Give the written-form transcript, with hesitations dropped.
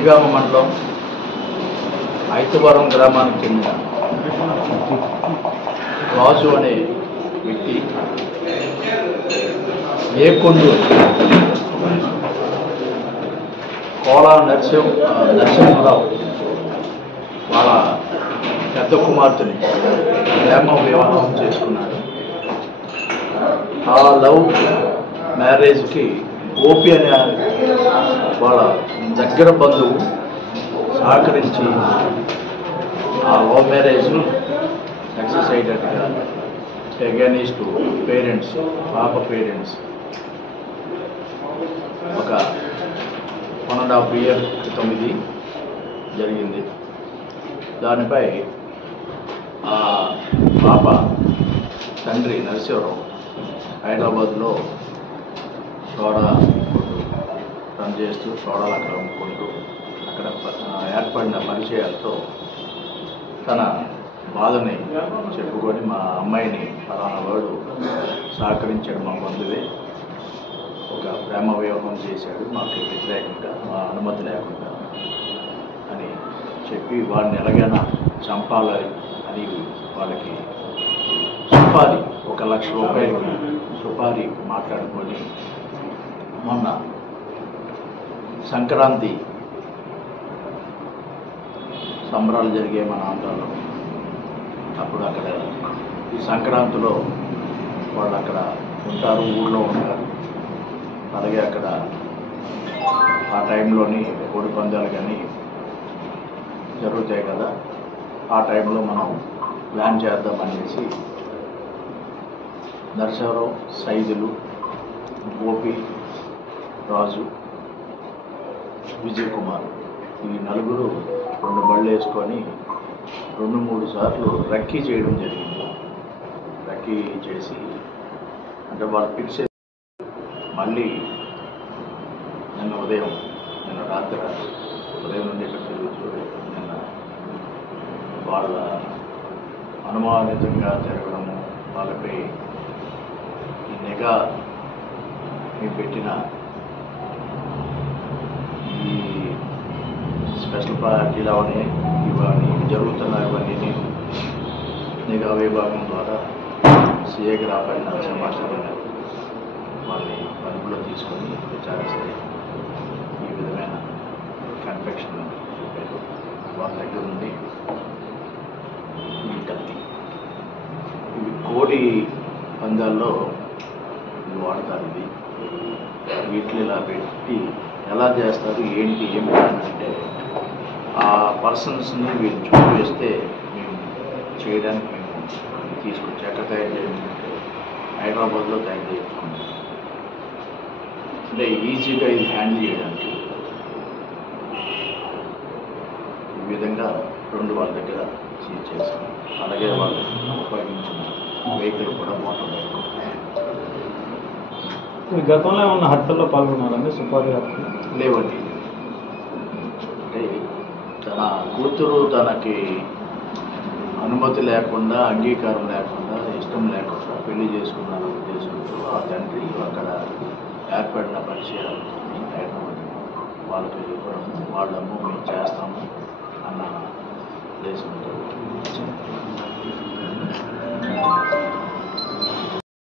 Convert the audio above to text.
నందిగామ మండలం ఐతవరం గ్రామానికి చెందిన రాజు అనే వ్యక్తి ఏకొందు కోలా నరసింహరావు వాళ్ళ పెద్ద కుమార్తెని ప్రేమ వివాహం చేసుకున్నాడు. ఆ లవ్ మ్యారేజ్కి ఓపి అనే వాళ్ళ దగ్గర బంధువు సహకరించి ఆ లవ్ మ్యారేజ్ను సక్సెస్ అయ్యేటట్టుగా అగైనిస్ట్ పేరెంట్స్, పాప పేరెంట్స్ ఒక 1.5 years క్రితం ఇది జరిగింది. దానిపై ఆ పాప తండ్రి నరసింహరావు హైదరాబాద్లో సోడా రన్ చేస్తూ సోడాలు అక్కడ అమ్ముకుంటూ అక్కడ ఏర్పడిన పరిచయాలతో తన బాధని చెప్పుకొని మా అమ్మాయిని ఫలానా వాడు సహకరించాడు, మా బంధువే ఒక ప్రేమ వివాహం చేశాడు, మాకు వ్యతిరేకంగా, మా అనుమతి లేకుండా అని చెప్పి వాడిని ఎలాగైనా చంపాలి అని వాళ్ళకి సుపారీ 1 లక్ష రూపాయలకి సుపారీ మాట్లాడుకొని మొన్న సంక్రాంతి సంబరాలు జరిగే మన ఆంధ్రాలో అప్పుడు అక్కడ ఈ సంక్రాంతిలో వాళ్ళు అక్కడ ఉంటారు, ఊళ్ళో ఉంటారు. అలాగే అక్కడ ఆ టైంలోని కోడి పందాలు కానీ జరుగుతాయి కదా, ఆ టైంలో మనం ప్లాన్ చేద్దామనేసి నరసింహరావు, సైదులు, గోపి, రాజు, విజయ్ కుమార్ ఈ నలుగురు 2 బళ్ళు వేసుకొని 2-3 సార్లు రక్కీ చేయడం జరిగింది. రక్కీ చేసి అంటే వాళ్ళు ఫిక్స్ మళ్ళీ నిన్న రాత్రి ఉదయం నుండి ఇక్కడ తిరుగుతూ నిన్న వాళ్ళ అనుమానితంగా జరగడము, వాళ్ళపై ఈ నిఘా పెట్టిన ఈ స్పెషల్ పార్టీలు అవన్నీ జరుగుతున్నవన్నీ నిఘా విభాగం ద్వారా సిఐకి రాబడిన సమాచారం వాళ్ళని అదుపులో తీసుకొని విచారిస్తే ఈ విధమైన కన్ఫెక్షన్ చెప్పారు. వాళ్ళ దగ్గర నుండి ఈ కత్తి, ఇవి కోడి పందాల్లో ఇది వాడతారు. ఇది వీటిని ఇలా పెట్టి ఎలా చేస్తారు ఏంటి ఏమి అంటే ఆ పర్సన్స్ని వీళ్ళు చూపిస్తే మేము చేయడానికి మేము తీసుకొచ్చి ఎక్కడ తయారు చేయాలంటే హైదరాబాద్లో తయారు చేసుకుంటాం. అంటే ఈజీగా ఇది హ్యాండిల్ చేయడానికి ఈ విధంగా 2 వాళ్ళ దగ్గర సీజ్ చేశాం. అలాగే వాళ్ళు ఉపయోగించిన వెహికల్ కూడా మోటార్ వెహికల్. గతంలో ఏమన్నా హత్యల్లో పాల్గొన్నారండి? సుపారీ హత్య లేవండి. అంటే తన కూతురు తనకి అనుమతి లేకుండా, అంగీకారం లేకుండా, ఇష్టం లేకుండా పెళ్లి చేసుకున్నారన్న ఉద్దేశంతో ఆ తండ్రి అక్కడ ఏర్పడిన పరిచయాలతో హైదరాబాద్ వాళ్ళకి ఇవ్వడం, వాళ్ళము మేము చేస్తాము అన్న ఉద్దేశంతో